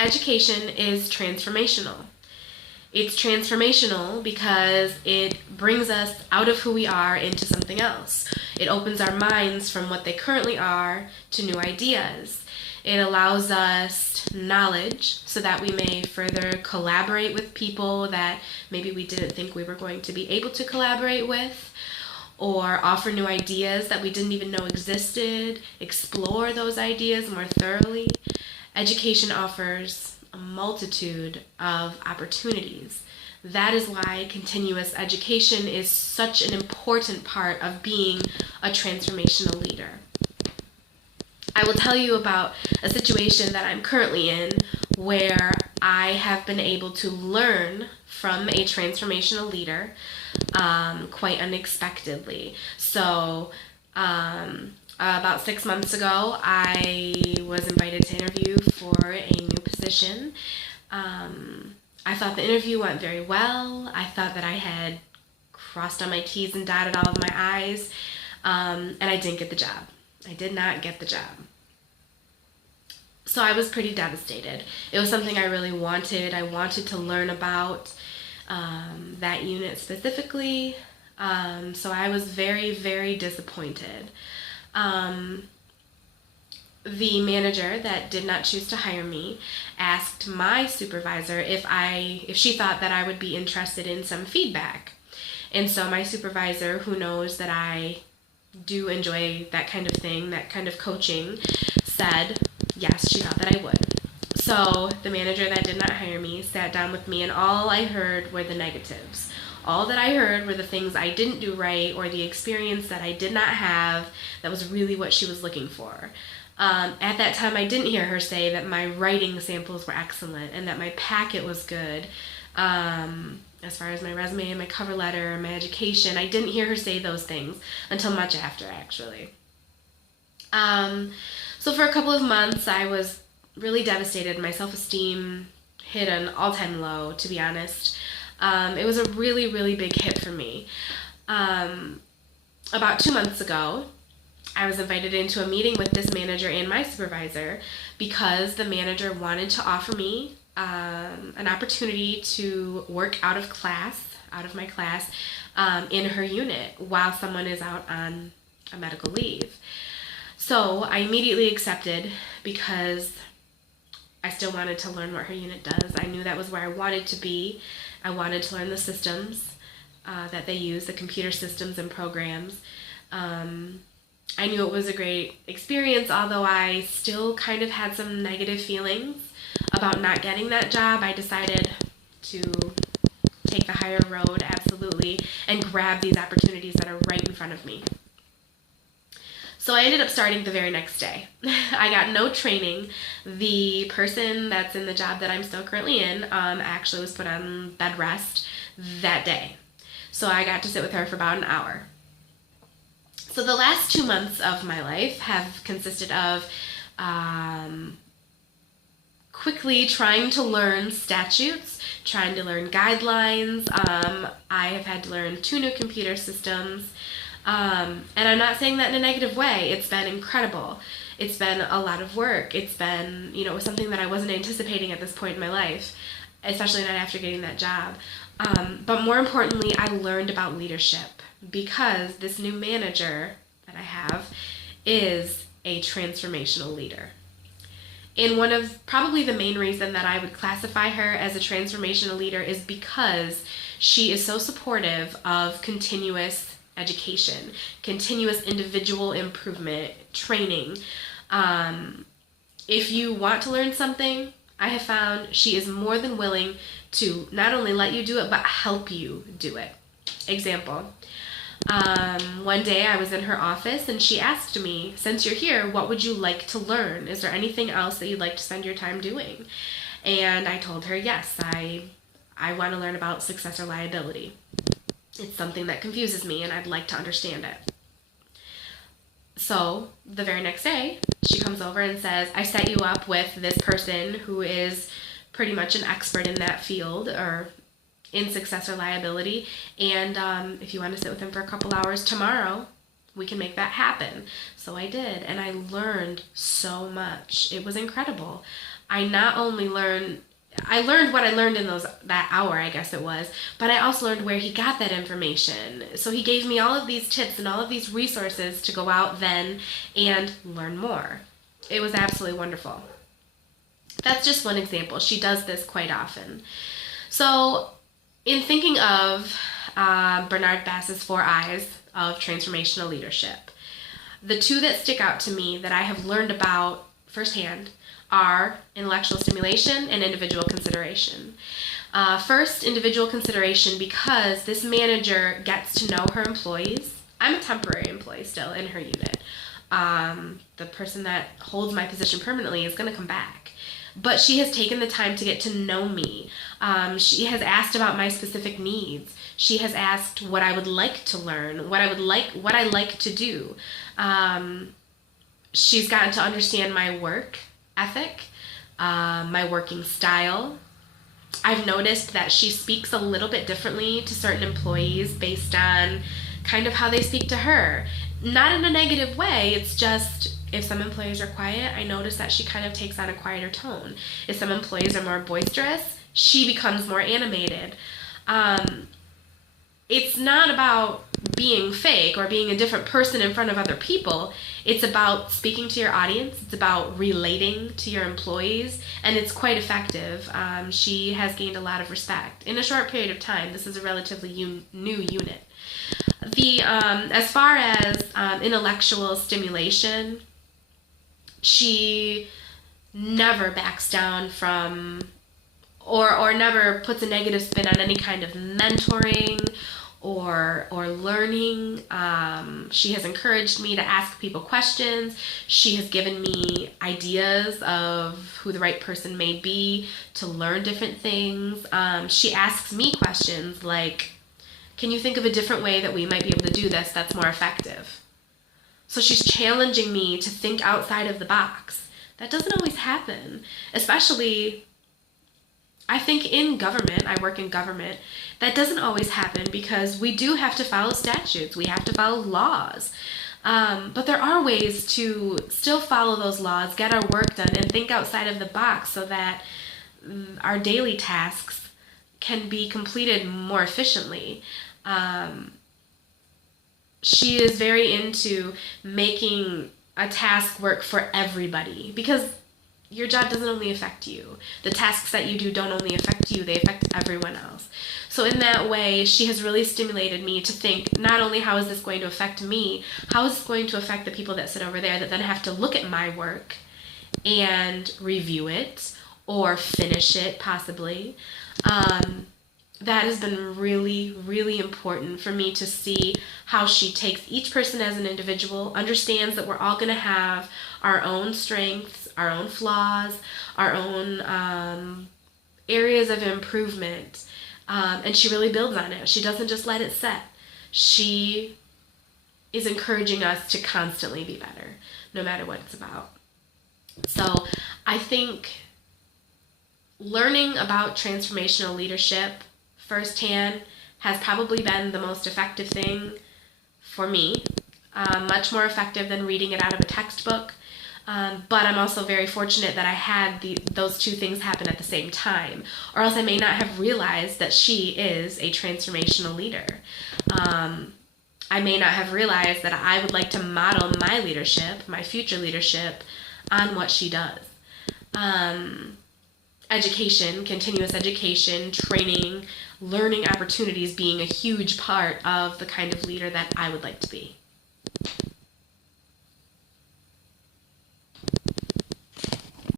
education is transformational. It's transformational because it brings us out of who we are into something else. It opens our minds from what they currently are to new ideas. It allows us knowledge so that we may further collaborate with people that maybe we didn't think we were going to be able to collaborate with, or offer new ideas that we didn't even know existed, explore those ideas more thoroughly. Education offers a multitude of opportunities. That is why continuous education is such an important part of being a transformational leader. I will tell you about a situation that I'm currently in where I have been able to learn from a transformational leader quite unexpectedly. So, about 6 months ago, I was invited to interview for a new position. I thought the interview went very well. I thought that I had crossed all my T's and dotted all of my I's, and I didn't get the job. I did not get the job. So I was pretty devastated. It was something I really wanted. I wanted to learn about that unit specifically. So I was very, very disappointed. The manager that did not choose to hire me asked my supervisor if she thought that I would be interested in some feedback. And so my supervisor, who knows that I do enjoy that kind of thing, that kind of coaching, said yes, she thought that I would. So the manager that did not hire me sat down with me, and all I heard were the negatives. All that I heard were the things I didn't do right, or the experience that I did not have that was really what she was looking for. At that time, I didn't hear her say that my writing samples were excellent and that my packet was good. As far as my resume and my cover letter and my education, I didn't hear her say those things until much after, actually. So for a couple of months, I was really devastated. My self-esteem hit an all-time low, to be honest. It was a really, really big hit for me. About 2 months ago, I was invited into a meeting with this manager and my supervisor because the manager wanted to offer me an opportunity to work out of my class, in her unit while someone is out on a medical leave. So I immediately accepted because I still wanted to learn what her unit does. I knew that was where I wanted to be. I wanted to learn the systems that they use, the computer systems and programs. I knew it was a great experience, although I still kind of had some negative feelings about not getting that job. I decided to take the higher road, absolutely, and grab these opportunities that are right in front of me. So I ended up starting the very next day. I got no training. The person that's in the job that I'm still currently in actually was put on bed rest that day. So I got to sit with her for about an hour. So the last 2 months of my life have consisted of quickly trying to learn statutes, trying to learn guidelines. I have had to learn 2 new computer systems. And I'm not saying that in a negative way. It's been incredible. It's been a lot of work. It's been, something that I wasn't anticipating at this point in my life, especially not after getting that job. But more importantly, I learned about leadership because this new manager that I have is a transformational leader. And one of probably the main reason that I would classify her as a transformational leader is because she is so supportive of continuous education, continuous individual improvement, training. If you want to learn something, I have found she is more than willing to not only let you do it, but help you do it. Example, one day I was in her office and she asked me, since you're here, what would you like to learn? Is there anything else that you'd like to spend your time doing? And I told her, yes, I want to learn about successor liability. It's something that confuses me and I'd like to understand it. So the very next day, she comes over and says, I set you up with this person who is pretty much an expert in that field or in successor liability. And if you want to sit with him for a couple hours tomorrow, we can make that happen. So I did, and I learned so much. It was incredible. I not only I learned what I learned in that hour, I guess it was, but I also learned where he got that information. So he gave me all of these tips and all of these resources to go out then and learn more. It was absolutely wonderful. That's just one example. She does this quite often. So in thinking of Bernard Bass's 4 I's of transformational leadership, the 2 that stick out to me that I have learned about firsthand are intellectual stimulation and individual consideration. First, individual consideration, because this manager gets to know her employees. I'm a temporary employee still in her unit. The person that holds my position permanently is going to come back. But she has taken the time to get to know me. She has asked about my specific needs. She has asked what I would like to learn, what I like to do. She's gotten to understand my work ethic, my working style. I've noticed that she speaks a little bit differently to certain employees based on kind of how they speak to her. Not in a negative way, it's just if some employees are quiet, I notice that she kind of takes on a quieter tone. If some employees are more boisterous, she becomes more animated. It's not about being fake or being a different person in front of other people. It's about speaking to your audience. It's about relating to your employees, and it's quite effective. She has gained a lot of respect in a short period of time. This is a relatively new unit. As far as intellectual stimulation, she never backs down from or never puts a negative spin on any kind of mentoring or learning. She has encouraged me to ask people questions. She has given me ideas of who the right person may be to learn different things. She asks me questions like, can you think of a different way that we might be able to do this that's more effective? So she's challenging me to think outside of the box. That doesn't always happen, especially, I think in government, I work in government, that doesn't always happen because we do have to follow statutes, we have to follow laws. But there are ways to still follow those laws, get our work done, and think outside of the box so that our daily tasks can be completed more efficiently. She is very into making a task work for everybody because your job doesn't only affect you. The tasks that you do don't only affect you, they affect everyone else. So in that way, she has really stimulated me to think, not only how is this going to affect me, how is this going to affect the people that sit over there that then have to look at my work and review it or finish it possibly. That has been really, really important for me to see how she takes each person as an individual, understands that we're all going to have our own strengths, our own flaws, our own areas of improvement, and she really builds on it. She doesn't just let it set. She is encouraging us to constantly be better, no matter what it's about. So I think learning about transformational leadership firsthand has probably been the most effective thing for me, much more effective than reading it out of a textbook. But I'm also very fortunate that I had those two things happen at the same time, or else I may not have realized that she is a transformational leader. I may not have realized that I would like to model my leadership, my future leadership, on what she does. Education, continuous education, training, learning opportunities being a huge part of the kind of leader that I would like to be.